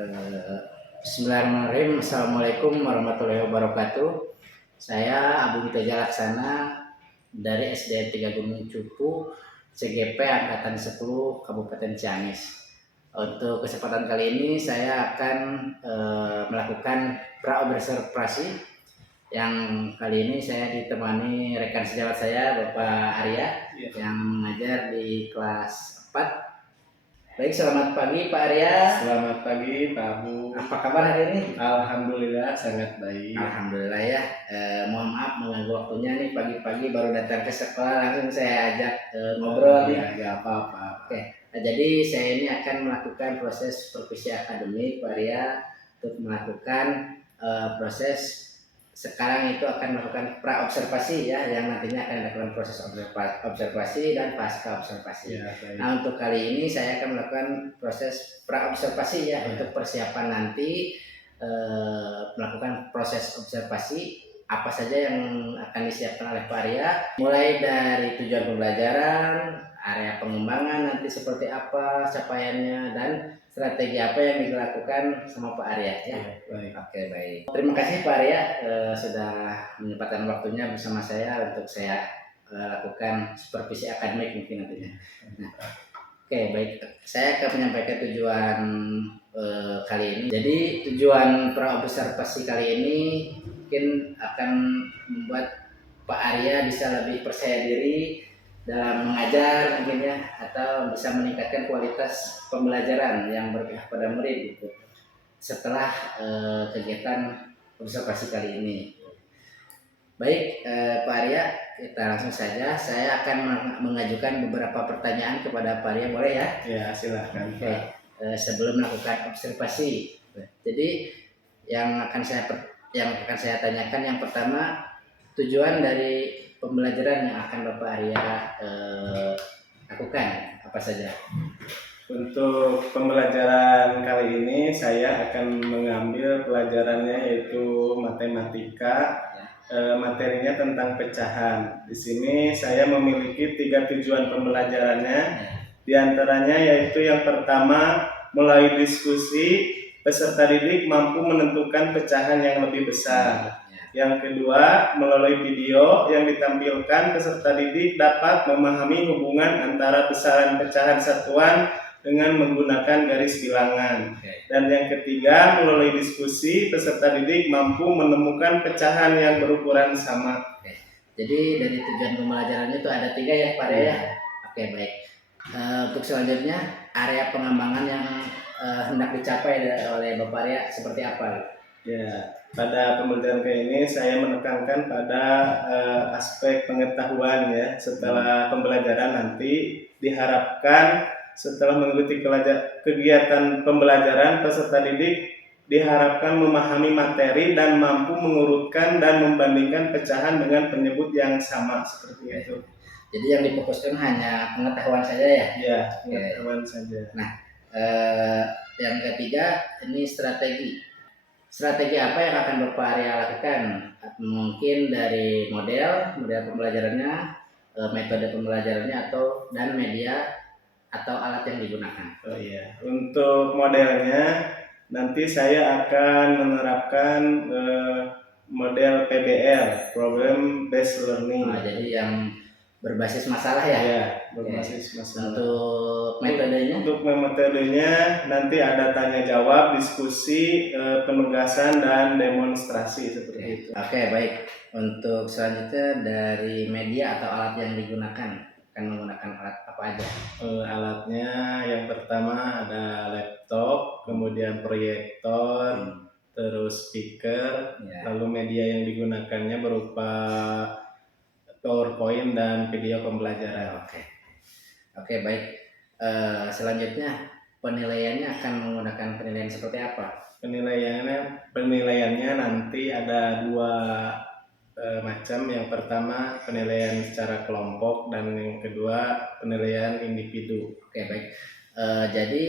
Bismillahirrahmanirrahim. Assalamualaikum warahmatullahi wabarakatuh. Saya Abu Teja Laksana dari SDN 3 Gunung Cupu, CGP Angkatan 10 Kabupaten Ciamis. Untuk kesempatan kali ini saya akan melakukan pra-observasi yang kali ini saya ditemani rekan sejawat saya Bapak Arya yang mengajar di kelas 4. Baik, selamat pagi Pak Arya. Selamat pagi Pak Abu. Apa kabar hari ini? Alhamdulillah sangat baik. Alhamdulillah ya. Mohon maaf mengganggu waktunya nih, pagi-pagi baru datang ke sekolah langsung saya ajak ngobrol nih. Ya apa-apa. Oke. Nah, jadi saya ini akan melakukan proses supervisi akademik Pak Arya untuk melakukan proses. Sekarang itu akan melakukan pra-observasi ya, yang nantinya akan dilakukan proses observasi dan pasca observasi. Ya, nah, untuk kali ini saya akan melakukan proses pra-observasi ya, untuk persiapan nanti melakukan proses observasi apa saja yang akan disiapkan oleh Pak Arya, mulai dari tujuan pembelajaran, area pengembangan nanti seperti apa capaiannya, dan strategi apa yang dilakukan sama Pak Arya ya. Baik. Oke, baik. Terima kasih Pak Arya sudah menyempatkan waktunya bersama saya untuk saya lakukan supervisi akademik mungkin nantinya. Nah, oke, baik. Saya akan menyampaikan tujuan kali ini. Jadi tujuan pra-observasi kali ini mungkin akan membuat Pak Arya bisa lebih percaya diri dalam mengajar mungkin ya, atau bisa meningkatkan kualitas pembelajaran yang berpihak pada murid gitu setelah kegiatan observasi kali ini. Baik Pak Arya, kita langsung saja. Saya akan mengajukan beberapa pertanyaan kepada Pak Arya, boleh ya? Ya, silahkan. Oke. Sebelum melakukan observasi, jadi yang akan saya tanyakan yang pertama, tujuan dari pembelajaran yang akan Bapak Arya lakukan apa saja? Untuk pembelajaran kali ini saya akan mengambil pelajarannya yaitu matematika. Materinya tentang pecahan. Di sini saya memiliki 3 tujuan pembelajarannya. Di antaranya yaitu yang pertama, melalui diskusi peserta didik mampu menentukan pecahan yang lebih besar. Yang kedua, melalui video yang ditampilkan peserta didik dapat memahami hubungan antara besaran pecahan satuan dengan menggunakan garis bilangan. Dan yang ketiga, melalui diskusi peserta didik mampu menemukan pecahan yang berukuran sama. Jadi dari tujuan pembelajarannya itu ada 3 ya Pak Arya. Oke, baik. Untuk selanjutnya, area pengembangan yang hendak dicapai oleh Bapak Arya seperti apa? Ya, pada pembelajaran kali ini saya menekankan pada aspek pengetahuan ya. Setelah pembelajaran nanti diharapkan setelah mengikuti kegiatan pembelajaran, peserta didik diharapkan memahami materi dan mampu mengurutkan dan membandingkan pecahan dengan penyebut yang sama seperti itu. Jadi yang difokuskan hanya pengetahuan saja ya? Ya, pengetahuan saja. Nah, yang ketiga ini strategi. Strategi apa yang akan Bapak Arya lakukan? Mungkin dari model pembelajarannya, metode pembelajarannya, dan media atau alat yang digunakan. Oh iya, untuk modelnya nanti saya akan menerapkan model PBL, Problem Based Learning. Jadi yang berbasis masalah ya? Ya, berbasis masalah. Untuk metodenya nanti ada tanya jawab, diskusi, penugasan dan demonstrasi seperti itu. Oke, baik. Untuk selanjutnya dari media atau alat yang digunakan, akan menggunakan alat apa aja? Alatnya yang pertama ada laptop, kemudian proyektor, terus speaker, lalu media yang digunakannya berupa PowerPoint dan video pembelajaran. Oke, baik. Selanjutnya penilaiannya akan menggunakan penilaian seperti apa? Penilaiannya nanti ada 2 macam. Yang pertama penilaian secara kelompok dan yang kedua penilaian individu. Oke, baik. Jadi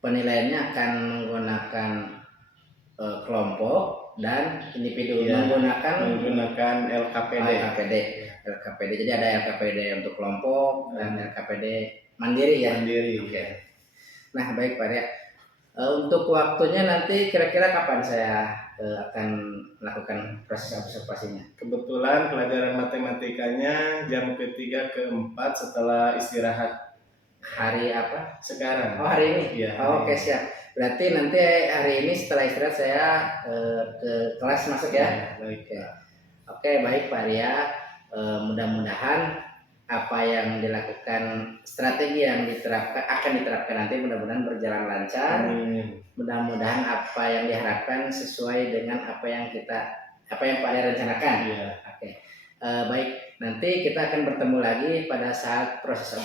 penilaiannya akan menggunakan kelompok dan individu, menggunakan LKPD. LKPD. Jadi ada LKPD untuk kelompok dan LKPD mandiri ya. Mandiri. Oke. Nah, baik Pak Arya. Untuk waktunya nanti kira-kira kapan saya akan melakukan proses observasinya? Kebetulan pelajaran matematikanya jam ketiga keempat setelah istirahat Hari apa? sekarang. Oh, hari ini? Iya. Oh, oke, siap. Berarti nanti hari ini setelah istirahat saya ke kelas masuk ya? Baik. Oke, baik Pak Arya. Mudah-mudahan apa yang dilakukan, strategi yang akan diterapkan nanti mudah-mudahan berjalan lancar. Mudah-mudahan apa yang diharapkan sesuai dengan apa yang Pak Arya rencanakan. Iya. Oke. Baik, nanti kita akan bertemu lagi pada saat proses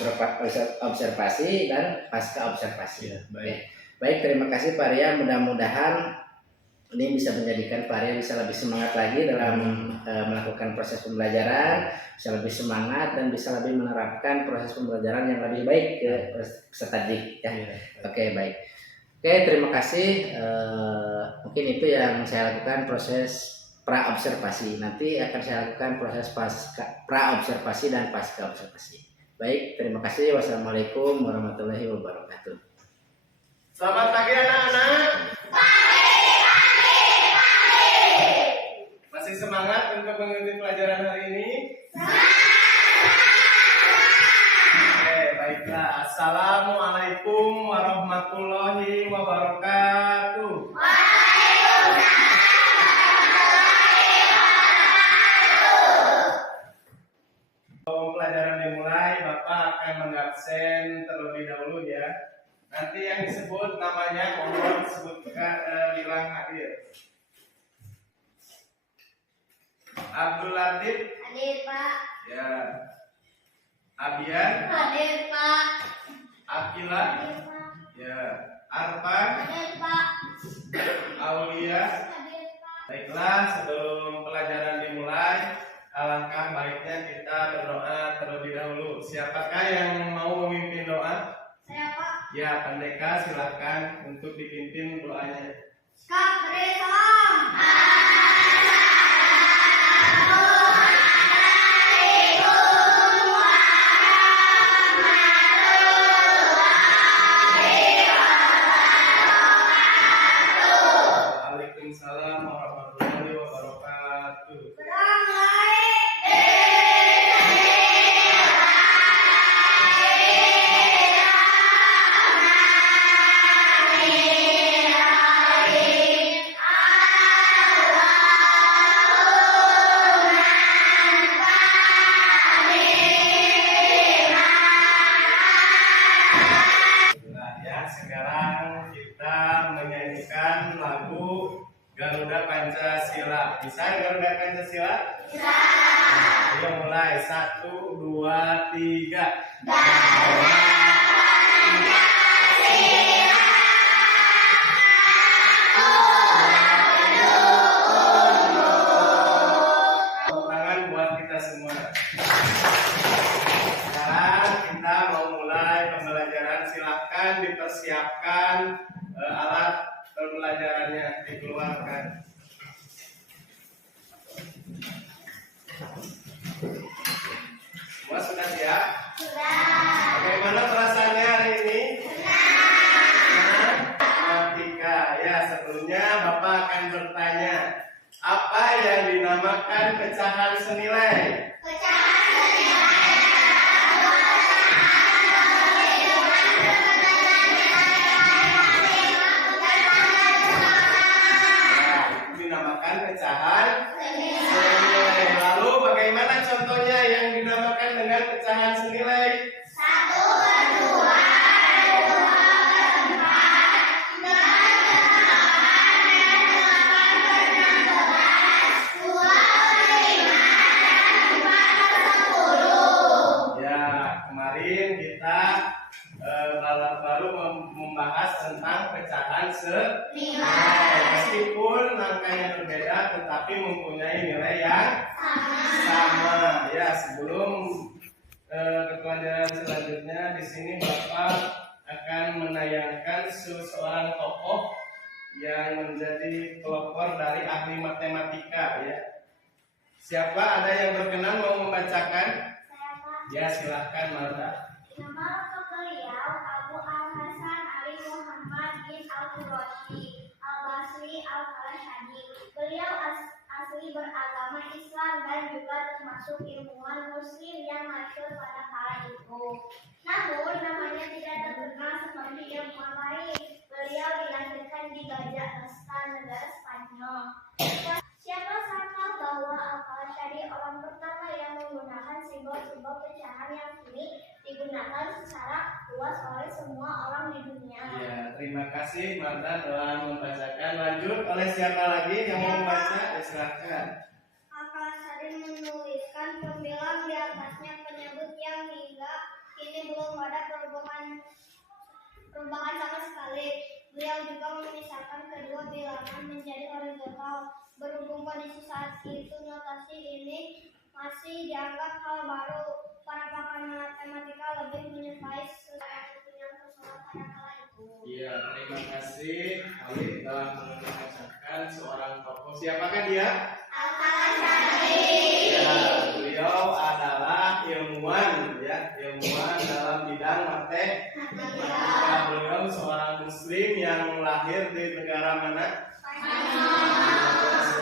observasi dan pasca observasi. Iya, baik. Baik, terima kasih Pak Arya. Mudah-mudahan ini bisa menjadikan Pak Arya bisa lebih semangat lagi dalam melakukan proses pembelajaran, bisa lebih semangat dan bisa lebih menerapkan proses pembelajaran yang lebih baik ke peserta didik ya. Oke, baik. Oke, terima kasih. Mungkin itu yang saya lakukan proses pra observasi. Nanti akan saya lakukan proses pra observasi dan pasca observasi. Baik, terima kasih. Wassalamualaikum warahmatullahi wabarakatuh. Selamat pagi anak-anak. Masih semangat untuk mengikuti pelajaran hari ini? Oke, baiklah. Assalamualaikum warahmatullahi wabarakatuh. Sebelum pelajaran dimulai, Bapak akan mengabsen terlebih dahulu ya. Nanti yang disebut namanya mohon sebutkan bilang hadir. Abdul Latif. Hadir Pak. Ya. Abian. Hadir Pak. Akila. Hadir Pak. Ya. Arfan. Hadir Pak. Aulia. Hadir Pak. Baiklah, sebelum pelajaran dimulai, alangkah baiknya kita berdoa terlebih dahulu. Siapakah yang mau memimpin doa? Saya Pak. Ya, Pendeka silahkan untuk dipimpin doanya. Kak Beresom. Waalaikumsalam warahmatullahi wabarakatuh. Nah ya, sekarang kita menyanyikan lagu Garuda Pancasila. Bisa Garuda Pancasila? Bisa. Ayo mulai, 1, 2, 3. Tangan buat kita semua. Sekarang kita mau mulai pembelajaran. Silahkan dipersiapkan alat pembelajarannya, dikeluarkan. Semua sudah siap? Sudah. Bagaimana perasaannya hari ini? Senang. Matematika. Ya, sebelumnya Bapak akan bertanya, apa yang dinamakan pecahan senilai? Dinamakan pecahan senilai. Lalu bagaimana contohnya yang dinamakan dengan pecahan senilai? Ya, kemarin kita baru membahas tentang pecahan senilai. Meskipun angkanya berbeda, tetapi mempunyai nilai yang sama. Ya, sebelum ke pelajaran selanjutnya, di sini Bapak akan menayangkan seseorang tokoh yang menjadi pelopor dari ahli matematika. Ya, siapa ada yang berkenan mau membacakan? Saya Pak. Ya, silahkan Marta. Nama lengkap beliau Abu Al Hasan Ali Muhammad bin Al Ar-Rasyid Al-Basri Al-Khalashani. Beliau asli beragama Islam dan juga termasuk ilmuwan muslim yang masyhur pada kala itu. Namun namanya tidak terkenal seperti ilmuwan lain. Beliau dilahirkan di Gajah negara Spanyol. Siapa sangka bahwa Al-Khalashani orang pertama yang menggunakan simbol-simbol pecahan yang kini digunakan secara luas oleh semua orang di dunia. Ya, terima kasih Marta telah membacakan. Lanjut oleh siapa lagi yang mau membaca? Silakan. Al-Khalashani menuliskan pembilang di atasnya penyebut yang hingga kini belum ada perubahan sama sekali. Beliau juga memisahkan kedua bilangan menjadi horizontal. Berhubung kondisi saat itu notasi ini masih dianggap hal baru, para pakar matematika lebih menyukai sesuai yang tersurat pada kala itu. Iya, terima kasih Khalid telah membacakan seorang tokoh. Siapakah dia? Al-Khalashani. Ya, beliau adalah ilmuwan, ya, ilmuwan dalam bidang matematika. Beliau seorang Muslim yang lahir di negara mana?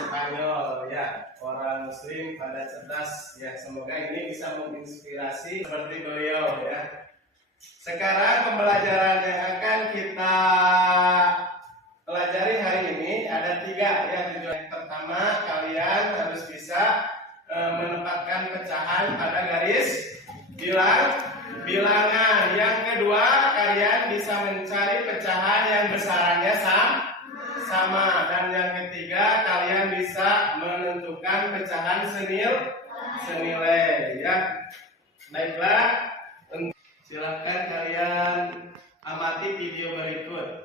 Spanyol, ya, orang Muslim pada cerdas, ya. Semoga ini bisa menginspirasi seperti beliau, ya. Sekarang pembelajaran yang akan kita pelajari hari ini ada 3, ya. Tujuan pertama, kalian harus bisa menempatkan pecahan pada garis bilangan. Yang kedua, kalian bisa mencari pecahan yang besarannya sama. Dan yang ketiga, kalian bisa menentukan pecahan senilai, ya. Baiklah, silakan kalian amati video berikut.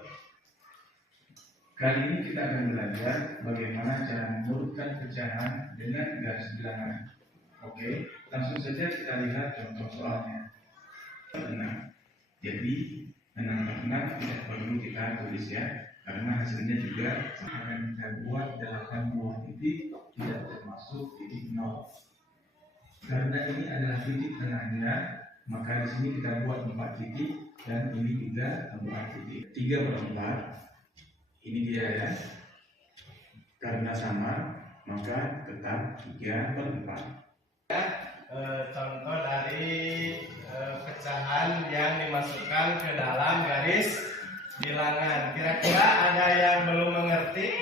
Kali ini kita akan belajar bagaimana cara mengurutkan pecahan dengan garis bilangan. Oke, langsung saja kita lihat contoh soalnya. 6. Jadi 6 tidak perlu kita tulis, ya, karena hasilnya juga akan kita buat 8 buah titik, tidak termasuk titik 0. Karena ini adalah titik tengahnya, maka di sini kita buat 4 titik dan ini juga 4 titik. 3/4. Ini dia, ya. Karena sama, maka tetap 3/4. Contoh dari pecahan yang dimasukkan ke dalam garis bilangan. Kira-kira ada yang belum mengerti?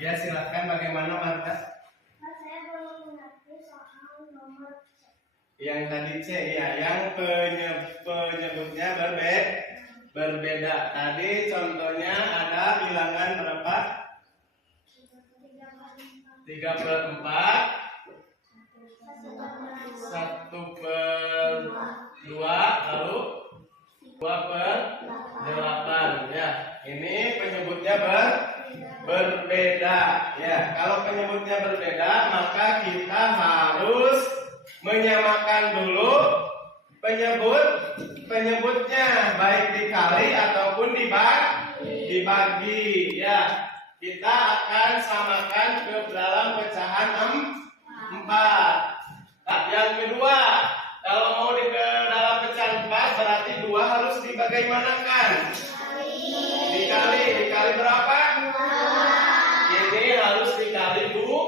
Ya, silakan. Bagaimana, Marta? Saya belum mengerti soal nomor C. Yang tadi C, ya, yang penyebutnya berbeda. Tadi contohnya ada bilangan berapa? 3/4, 1/2, lalu 2/8. Ya, ini penyebutnya berbeda. Ya, kalau penyebutnya berbeda, maka kita harus menyamakan dulu penyebutnya, baik dikali ataupun dibagi. Ya, kita akan samakan ke dalam pecahan 4. Nah, yang kedua, kalau mau ke dalam pecahan 4 berarti 2 harus dibagaimanakan? Dikali berapa? Ini harus dikali 2.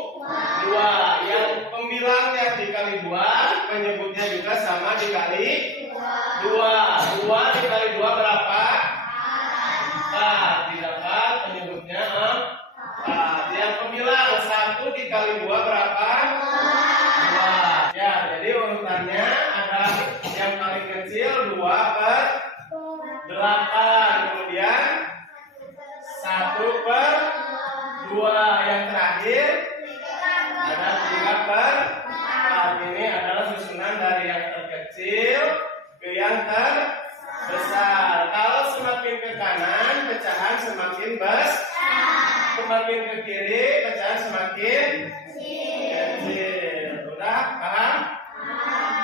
Yang pembilangnya dikali 2, penyebutnya juga sama dikali 2. 2 dikali 2 berapa? 4. Didapat penyebutnya 4. Yang pembilang 1 dikali 2 berapa? 2. Ya, jadi urutannya ada yang paling kecil 2/8, kemudian 1/2, yang terakhir ada 3/4. Ini adalah susunan dari yang terkecil ke yang terbesar. Kalau semakin ke kanan, pecahan semakin besar. Semakin ke kiri, pecahan semakin kecil. Udah paham?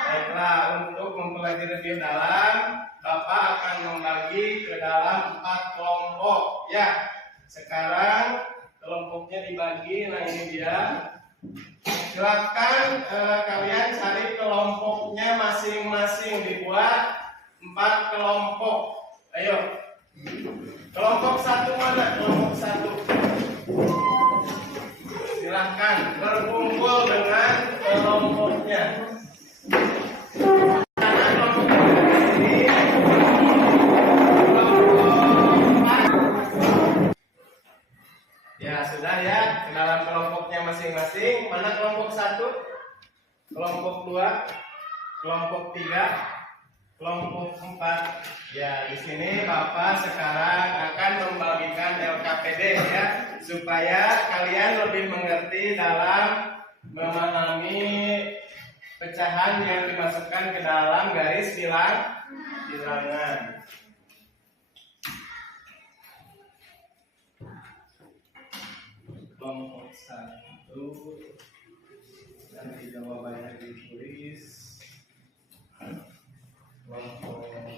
Baiklah, untuk mempelajari lebih dalam, Bapak akan membagi ke dalam 4 kelompok. Ya, sekarang kelompoknya dibagi. Nah, ini dia. Silakan kalian cari kelompoknya masing-masing, dibuat 4 kelompok. Ayo. Kelompok satu mana? Kelompok satu. Silahkan berkumpul dengan kelompoknya. Karena kelompoknya di sini. Ya sudah ya, ke dalam kelompoknya masing-masing. Mana kelompok satu? Kelompok dua, kelompok tiga, kelompok 4. Ya, di sini Bapak sekarang akan membagikan LKPD ya, supaya kalian lebih mengerti dalam memahami pecahan yang dimasukkan ke dalam garis bilangan. Kelompok 1 dan jawabannya ditulis. Kelompok 2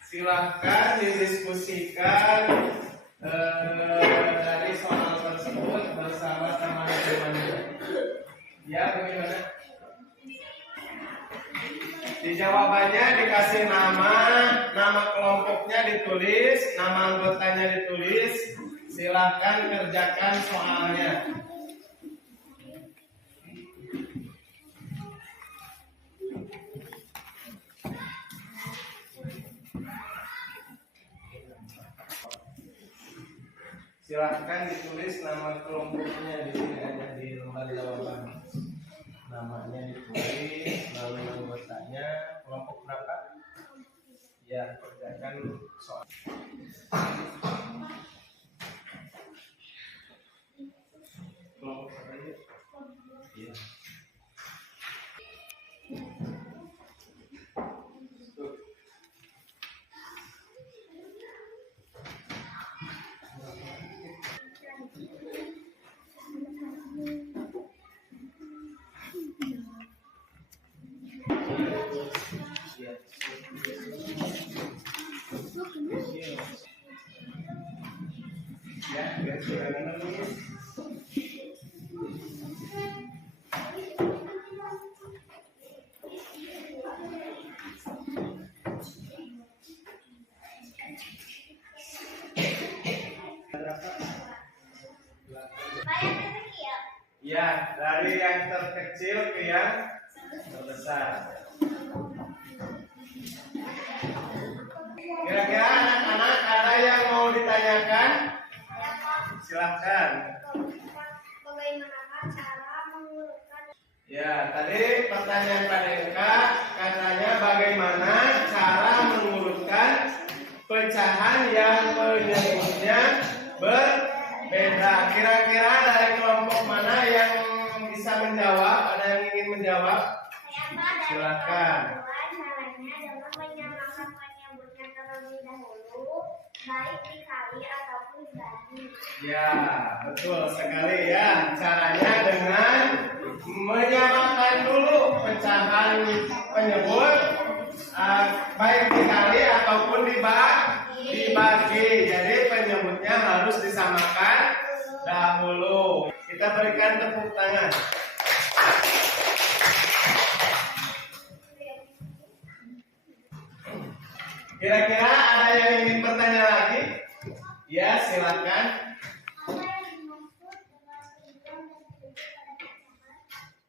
silahkan didiskusikan dari soal tersebut bersama teman-teman. Ya, bagaimana? Di jawabannya dikasih nama kelompoknya ditulis, nama anggotanya ditulis. Silahkan kerjakan soalnya. Silahkan ditulis nama kelompoknya di sini ada di lembar jawaban. Namanya ditulis, lalu anggotanya, kelompok berapa? Ya, kerjakan soal. Kelompok berapa ya? Iya. Ya, silakan menulis. Ya, dari yang terkecil ke yang terbesar. Kira-kira anak-anak ada yang mau ditanyakan? Silahkan. Bagaimanakah cara mengurutkan? Ya, tadi pertanyaan Pak Deka katanya bagaimana cara mengurutkan pecahan yang penyebutnya berbeda. Kira-kira dari kelompok mana yang bisa menjawab? Ada yang ingin menjawab? Silahkan. Caranya dengan menyamakan penyebutnya terlebih dahulu, baik dikali ataupun dibagi. Ya, betul sekali ya. Caranya dengan menyamakan dulu pecahan penyebut, baik dikali ataupun dibagi. Jadi penyebutnya harus disamakan dahulu. Kita berikan tepuk tangan. Kira-kira ada yang ingin bertanya lagi? Ya, silakan.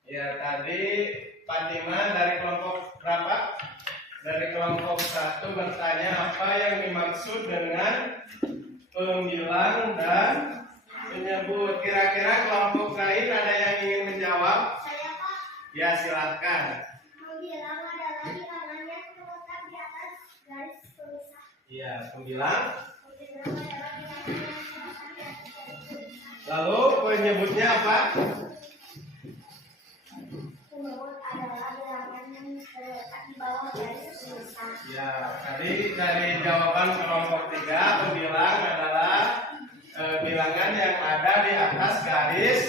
Ya, tadi Fatima dari kelompok berapa? Dari kelompok 1 bertanya apa yang dimaksud dengan pembilang dan penyebut. Kira-kira kelompok lain ada yang ingin menjawab? Saya Pak, Ya, silakan. pembilang adalah bilangan yang terletak di atas garis pemisah. Ya, pembilang. Pembilang adalah bilangan yang terletak di atas garis pemisah. Lalu penyebutnya apa? Penyebut adalah bilangan yang terletak di bawah garis pemisah. Ya, tadi dari jawaban kelompok 3, pembilang adalah bilangan yang ada di atas garis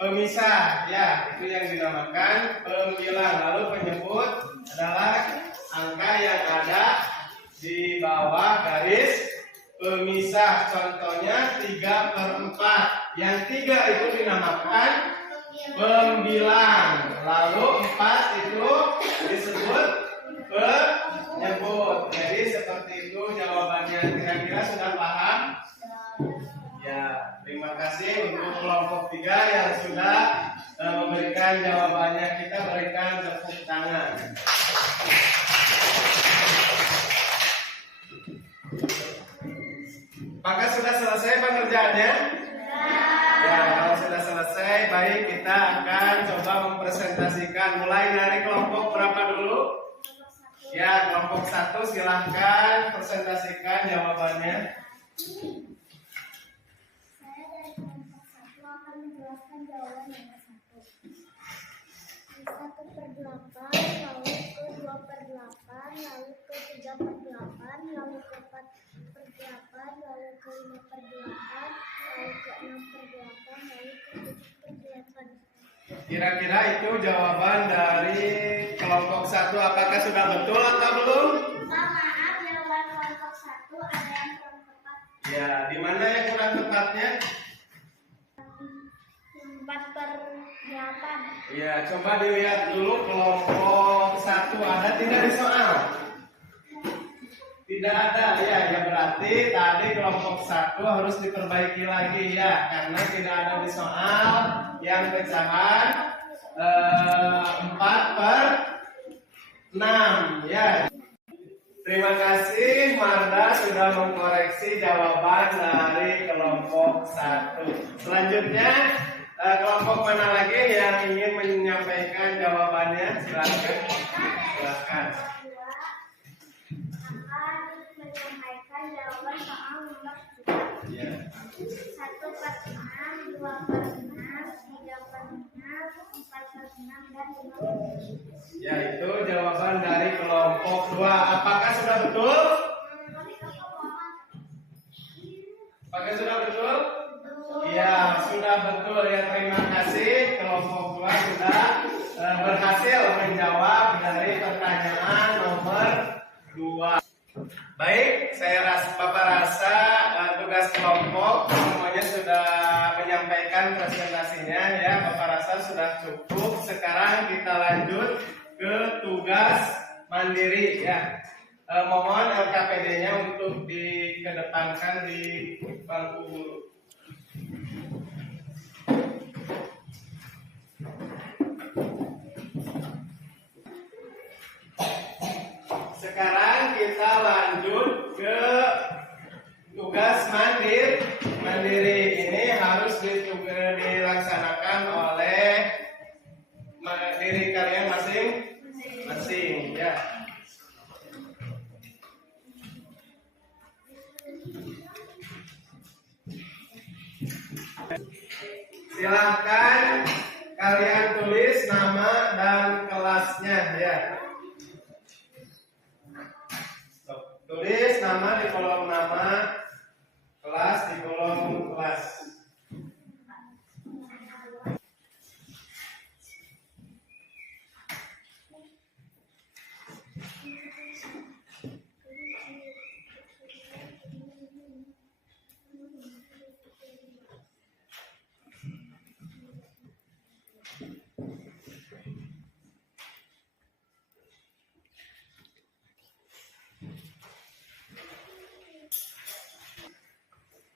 pemisah. Ya, itu yang dinamakan pembilang. Lalu penyebut adalah angka yang ada di bawah garis pemisah. Contohnya 3/4. Yang 3 itu dinamakan pembilang. Lalu 4 itu disebut penyebut. Jadi seperti itu jawabannya. Kira-kira sudah paham? Ya, terima kasih untuk kelompok 3 yang sudah memberikan jawabannya. Kita berikan tepuk tangan. Apakah sudah selesai pengerjaannya? Ya, kalau sudah selesai, baik kita akan coba mempresentasikan. Mulai dari kelompok berapa dulu? Ya, kelompok 1 silahkan presentasikan jawabannya. Saya dari kelompok 1 akan menjelaskan jawaban nomor 1. 1/8, lalu ke 2/8, lalu ke 3/8, lalu ke 4/8, lalu ke 5/8, lalu ke 6/8, lalu ke 7/8. Kira-kira itu jawaban dari kelompok 1. Apakah sudah betul atau belum? Pak, maaf, jawaban kelompok 1 ada yang kurang tepat. Ya, di mana yang kurang tepatnya? 4/8. Ya, coba dilihat dulu kelompok 1 ada tidak di soal? Tidak ada, ya berarti tadi kelompok 1 harus diperbaiki lagi ya, karena tidak ada di soal yang pecahan 4/6 ya. Terima kasih Marda sudah mengkoreksi jawaban dari kelompok 1. Selanjutnya kelompok mana lagi yang ingin menyampaikan jawabannya? Silakan. Silakan. Akan menyampaikan jawaban soal nomor 3. Ya. 1/6, 2/6, 3/6, 4/6, dan 5/6. Ya, itu jawaban dari kelompok 2. Apakah sudah betul? Apakah sudah betul? Ya, sudah betul ya. Terima kasih kelompok 2 sudah berhasil menjawab dari pertanyaan nomor 2. Baik, Bapak rasa tugas kelompok semuanya sudah menyampaikan presentasinya ya. Bapak rasa sudah cukup. Sekarang kita lanjut ke tugas mandiri ya. Mohon LKPD-nya untuk dikedepankan di bangku guru. Sekarang kita lanjut ke tugas mandiri. Ini harus dilaksanakan oleh diri kalian masing-masing ya. Silahkan kalian tulis nama dan kelasnya ya. Tulis nama di kolom nama, kelas di kolom kelas.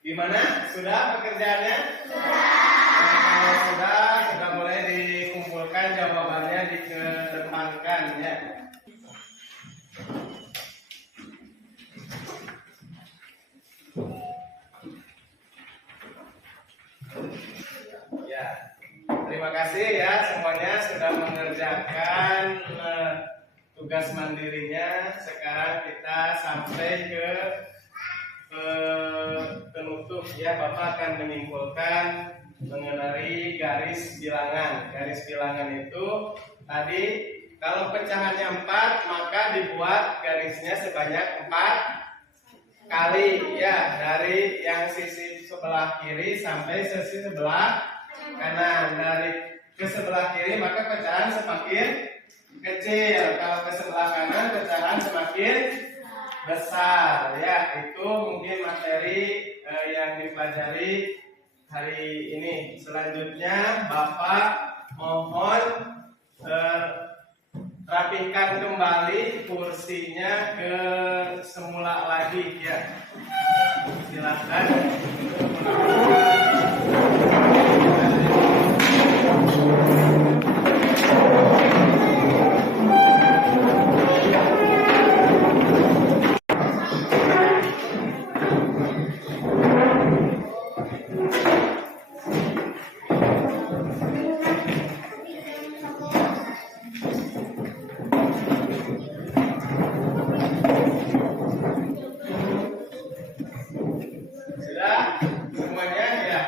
Gimana? Sudah pekerjaannya? Kalau sudah mulai dikumpulkan jawabannya, dikedepankan ya. Ya, terima kasih ya semuanya sudah mengerjakan tugas mandirinya. Sekarang kita sampai ke penutup ya. Bapak akan menyimpulkan mengenai garis bilangan. Garis bilangan itu tadi kalau pecahannya 4 maka dibuat garisnya sebanyak 4 kali ya, dari yang sisi sebelah kiri sampai sisi sebelah kanan. Dari ke sebelah kiri maka pecahan semakin kecil, kalau ke sebelah kanan pecahan semakin besar ya. Itu mungkin materi yang dipelajari hari ini. Selanjutnya Bapak mohon rapikan kembali kursinya ke semula lagi ya. Silakan. Sudah semuanya ya.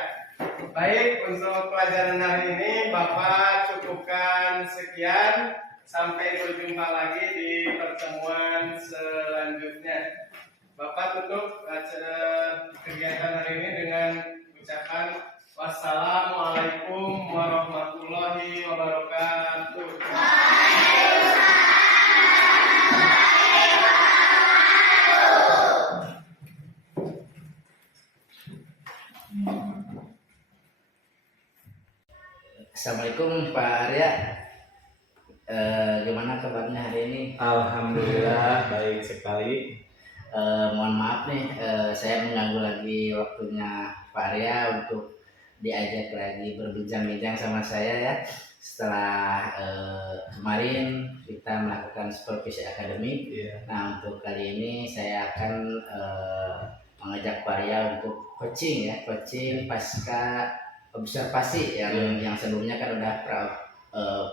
Baik, untuk pelajaran hari ini Bapak cukupkan sekian. Sampai berjumpa lagi di pertemuan selanjutnya. Bapak tutup kegiatan hari ini dengan ucapan wassalamualaikum warahmatullahi wabarakatuh. Assalamualaikum Pak Arya. Gimana kabarnya hari ini? Alhamdulillah baik sekali. Mohon maaf nih, saya mengganggu lagi waktunya Pak Arya untuk diajak lagi berbincang-bincang sama saya ya. Setelah kemarin kita melakukan supervisi akademik, nah untuk kali ini saya akan mengajak Pak Arya untuk coaching ya, coaching pasca observasi yang sebelumnya kan udah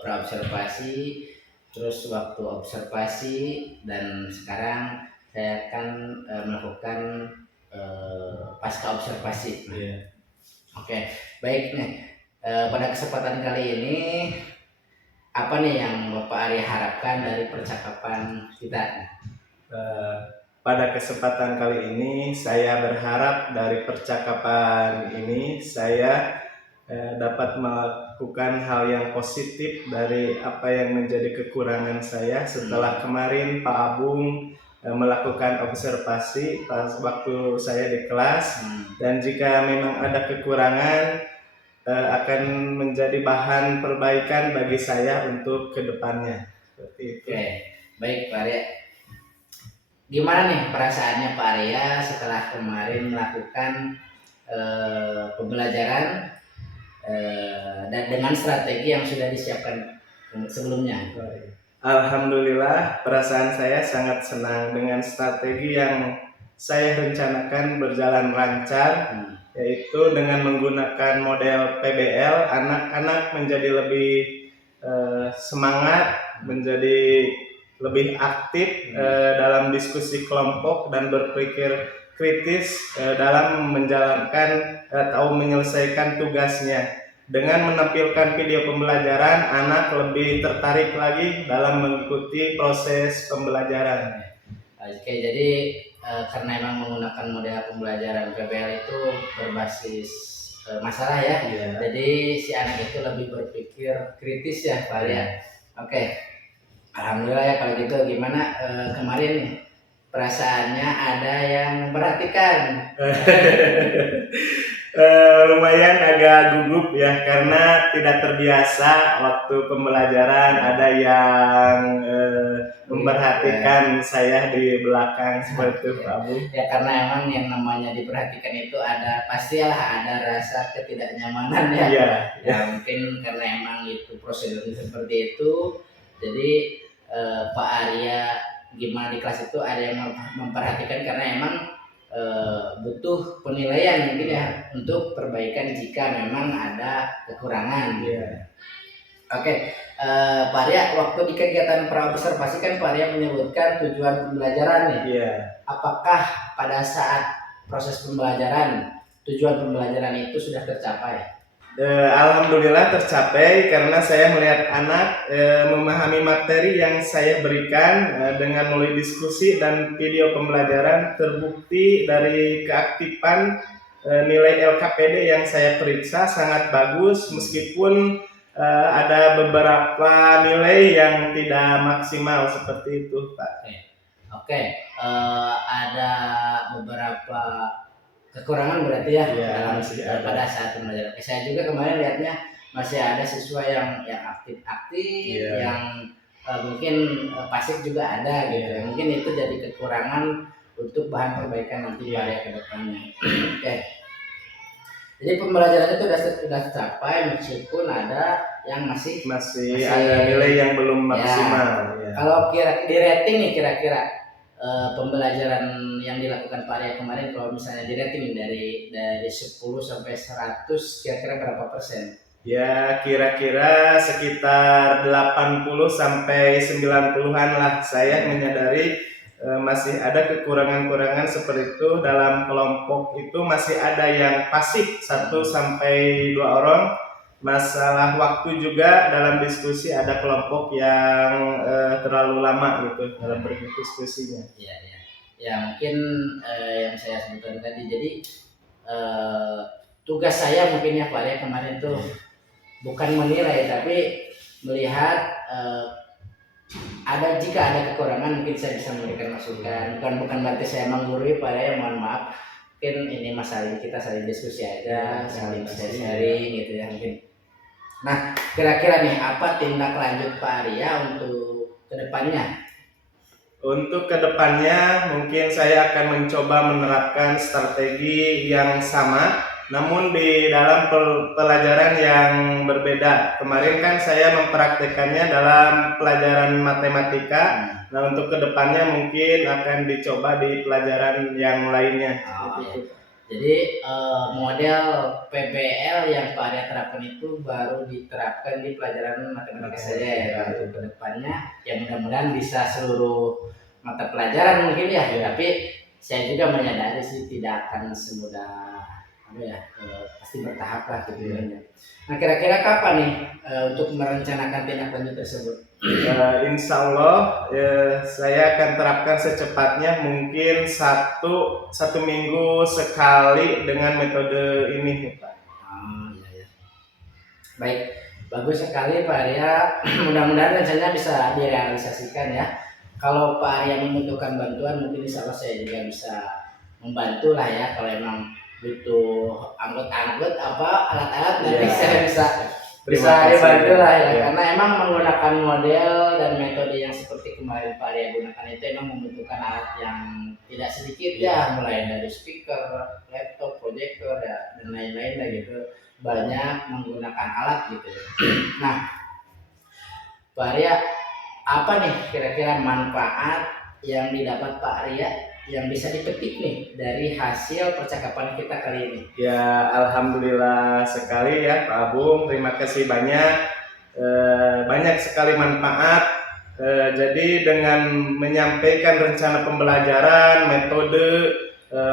pra-observasi, terus waktu observasi, dan sekarang saya akan melakukan pasca observasi. Oke, baik nih. Pada kesempatan kali ini apa nih yang Bapak Arya harapkan dari percakapan kita? Pada kesempatan kali ini saya berharap dari percakapan ini saya dapat melakukan hal yang positif dari apa yang menjadi kekurangan saya setelah kemarin Pak Abung melakukan observasi pas waktu saya di kelas, dan jika memang ada kekurangan akan menjadi bahan perbaikan bagi saya untuk kedepannya. Seperti itu. Oke, baik Pak Arya. Gimana nih perasaannya Pak Arya setelah kemarin melakukan pembelajaran dan dengan strategi yang sudah disiapkan sebelumnya? Alhamdulillah, perasaan saya sangat senang dengan strategi yang saya rencanakan berjalan lancar, yaitu dengan menggunakan model PBL, anak-anak menjadi lebih semangat, menjadi lebih aktif dalam diskusi kelompok dan berpikir kritis dalam menjalankan atau menyelesaikan tugasnya. Dengan menampilkan video pembelajaran, anak lebih tertarik lagi dalam mengikuti proses pembelajaran. Oke, jadi karena memang menggunakan model pembelajaran PBL itu berbasis masalah ya, jadi si anak itu lebih berpikir kritis ya Pak ya. Oke, alhamdulillah ya kalau gitu. Gimana kemarin perasaannya ada yang memperhatikan? Lumayan agak gugup ya, karena tidak terbiasa waktu pembelajaran ada yang memperhatikan saya di belakang seperti itu Pak Abu. Ya karena emang yang namanya diperhatikan itu pastilah ada rasa ketidaknyamanan ya. Ya mungkin karena emang itu prosedurnya seperti itu, jadi Pak Arya gimana di kelas itu ada yang memperhatikan karena emang butuh penilaian mungkin ya untuk perbaikan jika memang ada kekurangan. Oke, Pak Arya, waktu di kegiatan praobservasi kan Pak Arya menyebutkan tujuan pembelajaran nih. Apakah pada saat proses pembelajaran tujuan pembelajaran itu sudah tercapai? Alhamdulillah tercapai, karena saya melihat anak memahami materi yang saya berikan dengan melalui diskusi dan video pembelajaran. Terbukti dari keaktifan nilai LKPD yang saya periksa sangat bagus, meskipun ada beberapa nilai yang tidak maksimal seperti itu Pak. Oke, ada beberapa kekurangan berarti ya Iya, dalam masih ada. pada saat pembelajaran. Saya juga kemarin lihatnya masih ada siswa yang aktif-aktif, Iya. yang mungkin pasif juga ada gitu. Iya. Mungkin itu jadi kekurangan untuk bahan perbaikan nanti Iya. pada kedepannya. Oke. Jadi pembelajaran itu sudah tercapai meskipun ada yang masih ada nilai yang belum Ya. maksimal. Ya. Kalau di rating nih kira-kira pembelajaran yang dilakukan Pak Arya kemarin, kalau misalnya di rating dari 10 sampai 100 kira-kira berapa persen? Ya, kira-kira sekitar 80 sampai 90-an lah. Saya menyadari masih ada kekurangan-kekurangan seperti itu. Dalam kelompok itu masih ada yang pasif 1 sampai 2 orang. Masalah waktu juga dalam diskusi ada kelompok yang terlalu lama gitu dalam berdiskusinya. Ya mungkin yang saya sebutkan tadi. Jadi tugas saya mungkin ya Pak Arya kemarin tuh bukan menilai tapi melihat jika ada kekurangan mungkin saya bisa memberikan masukan. Bukan berarti saya menggurui Pak Arya, mohon maaf. Mungkin ini masalah kita saling diskusi aja, saling sharing gitu ya mungkin. Nah, kira-kira nih apa tindak lanjut Pak Arya untuk kedepannya? Untuk kedepannya mungkin saya akan mencoba menerapkan strategi yang sama, namun di dalam pelajaran yang berbeda. Kemarin kan saya mempraktekannya dalam pelajaran matematika. Nah, untuk kedepannya mungkin akan dicoba di pelajaran yang lainnya. Ya. Jadi model PBL yang Pak Arya terapkan itu baru diterapkan di pelajaran matematika saja ya. Untuk kedepannya ya mudah-mudahan bisa seluruh mata pelajaran mungkin ya. Tapi saya juga menyadari sih tidak akan semudah pasti bertahap lah gitu ya. Nah kira-kira kapan nih untuk merencanakan tindak lanjut tersebut? Insya Allah saya akan terapkan secepatnya, mungkin satu minggu sekali dengan metode ini Pak. Ya. Baik, bagus sekali Pak Arya. Mudah-mudahan rencananya bisa direalisasikan ya. Kalau Pak Arya membutuhkan bantuan mungkin insya Allah saya juga bisa membantu lah ya. Kalau emang butuh angkut alat-alat nanti saya bisa dibantu lah ya. Karena emang menggunakan model dan metode yang seperti kemarin Pak Arya gunakan itu emang membutuhkan alat yang tidak sedikit ya, mulai dari speaker, laptop, proyektor ya, dan lain-lain lah gitu. Banyak menggunakan alat gitu. Nah, Pak Arya, apa nih kira-kira manfaat yang didapat Pak Arya yang bisa dipetik nih dari hasil percakapan kita kali ini? Ya, alhamdulillah sekali ya Pak Abung, terima kasih banyak. Banyak sekali manfaat. Jadi dengan menyampaikan rencana pembelajaran, metode,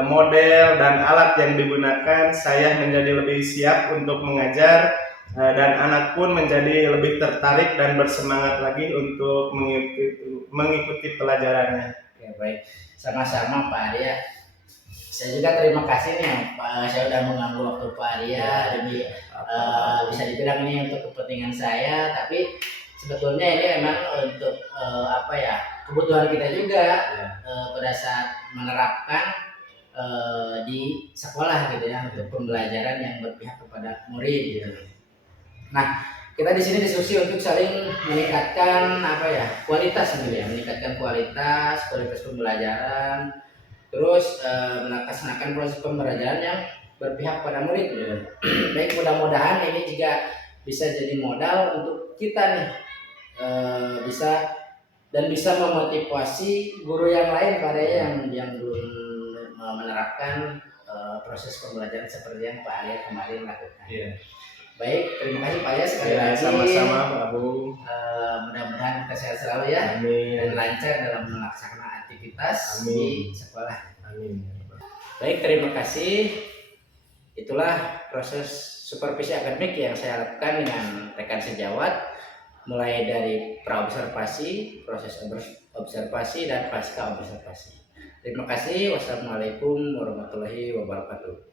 model dan alat yang digunakan, saya menjadi lebih siap untuk mengajar dan anak pun menjadi lebih tertarik dan bersemangat lagi untuk mengikuti pelajarannya. Oke, baik. Sama-sama Pak Arya. Saya juga terima kasih nih Pak, saya udah mengganggu waktu Pak Arya. Jadi bisa dibilang ini untuk kepentingan saya, tapi sebetulnya ini memang untuk kebutuhan kita juga pada saat menerapkan di sekolah gitu ya, untuk pembelajaran yang berpihak kepada murid gitu. Nah, kita di sini diskusi untuk saling meningkatkan kualitas gitu ya, meningkatkan kualitas pembelajaran, terus melaksanakan proses pembelajaran yang berpihak pada murid gitu. Baik, mudah-mudahan ini juga bisa jadi modal untuk kita nih bisa memotivasi guru yang lain pada yang belum menerapkan proses pembelajaran seperti yang Pak Arya kemarin lakukan. Baik, terima kasih Pak Arya sekali lagi. Sama-sama Pak Abu. Mudah-mudahan kita sehat selalu ya. Amin. Dan lancar dalam melaksanakan aktivitas di sekolah. Amin. Baik, terima kasih. Itulah proses supervisi akademik yang saya lakukan dengan rekan sejawat, mulai dari praobservasi, proses observasi dan pasca observasi. Terima kasih. Wassalamualaikum warahmatullahi wabarakatuh.